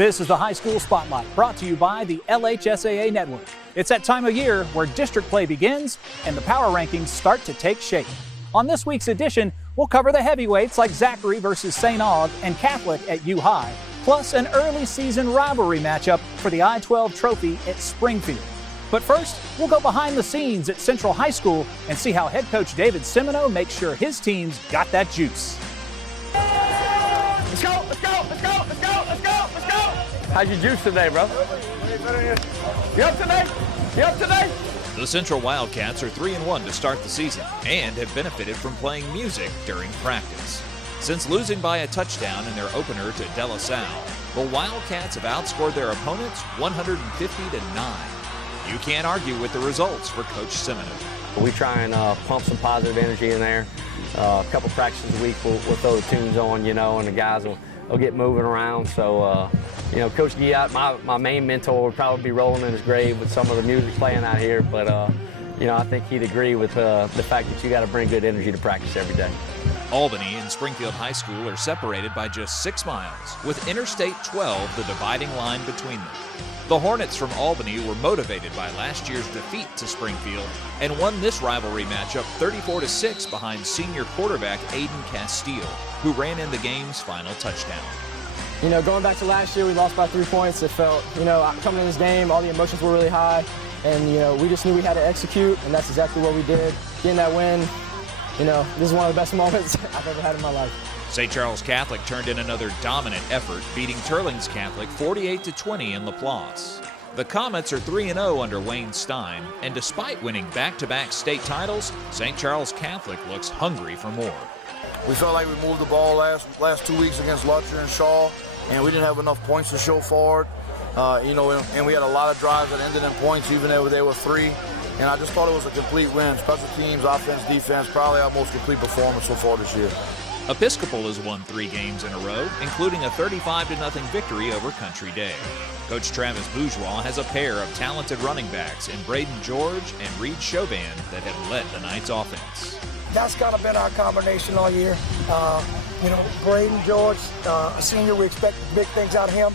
This is the High School Spotlight, brought to you by the LHSAA Network. It's that time of year where district play begins and the power rankings start to take shape. On this week's edition, we'll cover the heavyweights like Zachary versus St. Aug and Catholic at U High, plus an early season rivalry matchup for the I-12 trophy at Springfield. But first, we'll go behind the scenes at Central High School and see how head coach David Semino makes sure his team's got that juice. Let's go, let's go, let's go, let's go, let's go, let's go. How's your juice today, bro? You up today? You up today? The Central Wildcats are 3-1 to start the season and have benefited from playing music during practice. Since losing by a touchdown in their opener to De La Salle, the Wildcats have outscored their opponents 150-9. You can't argue with the results for Coach Semino. We try and pump some positive energy in there. A couple practices a week, we'll throw the tunes on, and the guys will get moving around. So, Coach Giat, my main mentor, would probably be rolling in his grave with some of the music playing out here. But, I think he'd agree with the fact that you got to bring good energy to practice every day. Albany and Springfield High School are separated by just 6 miles, with Interstate 12 the dividing line between them. The Hornets from Albany were motivated by last year's defeat to Springfield and won this rivalry matchup 34-6 behind senior quarterback Aiden Castile, who ran in the game's final touchdown. Going back to last year, we lost by 3 points. It felt, coming in this game, all the emotions were really high, and, we just knew we had to execute, and that's exactly what we did. Getting that win, this is one of the best moments I've ever had in my life. St. Charles Catholic turned in another dominant effort, beating Turlings Catholic 48-20 in Laplace. The Comets are 3-0 under Wayne Stein, and despite winning back-to-back state titles, St. Charles Catholic looks hungry for more. We felt like we moved the ball last 2 weeks against Lutcher and Shaw, and we didn't have enough points to show for it. And we had a lot of drives that ended in points, even though they were 3. And I just thought it was a complete win. Special teams, offense, defense, probably our most complete performance so far this year. Episcopal has won 3 games in a row, including a 35-0 victory over Country Day. Coach Travis Bourgeois has a pair of talented running backs in Braden George and Reed Chauvin that have led the Knights' offense. That's kind of been our combination all year. Braden George, a senior, we expect big things out of him.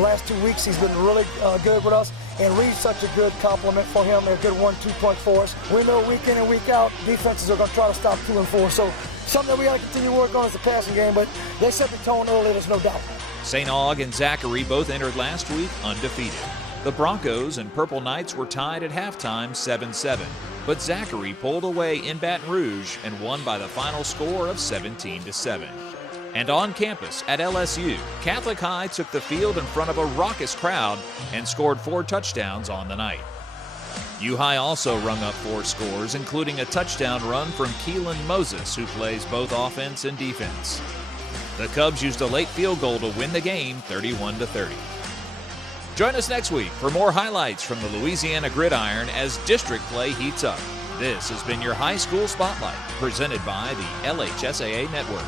Last 2 weeks he's been really good with us. And Reed's such a good compliment for him, a good 1-2 punch for us. We know week in and week out, defenses are going to try to stop 2 and 4. So something that we got to continue to work on is the passing game, but they set the tone early, there's no doubt. St. Aug and Zachary both entered last week undefeated. The Broncos and Purple Knights were tied at halftime 7-7, but Zachary pulled away in Baton Rouge and won by the final score of 17-7. And on campus at LSU, Catholic High took the field in front of a raucous crowd and scored 4 touchdowns on the night. U High also rung up 4 scores, including a touchdown run from Keelan Moses, who plays both offense and defense. The Cubs used a late field goal to win the game 31-30. Join us next week for more highlights from the Louisiana Gridiron as district play heats up. This has been your High School Spotlight, presented by the LHSAA Network.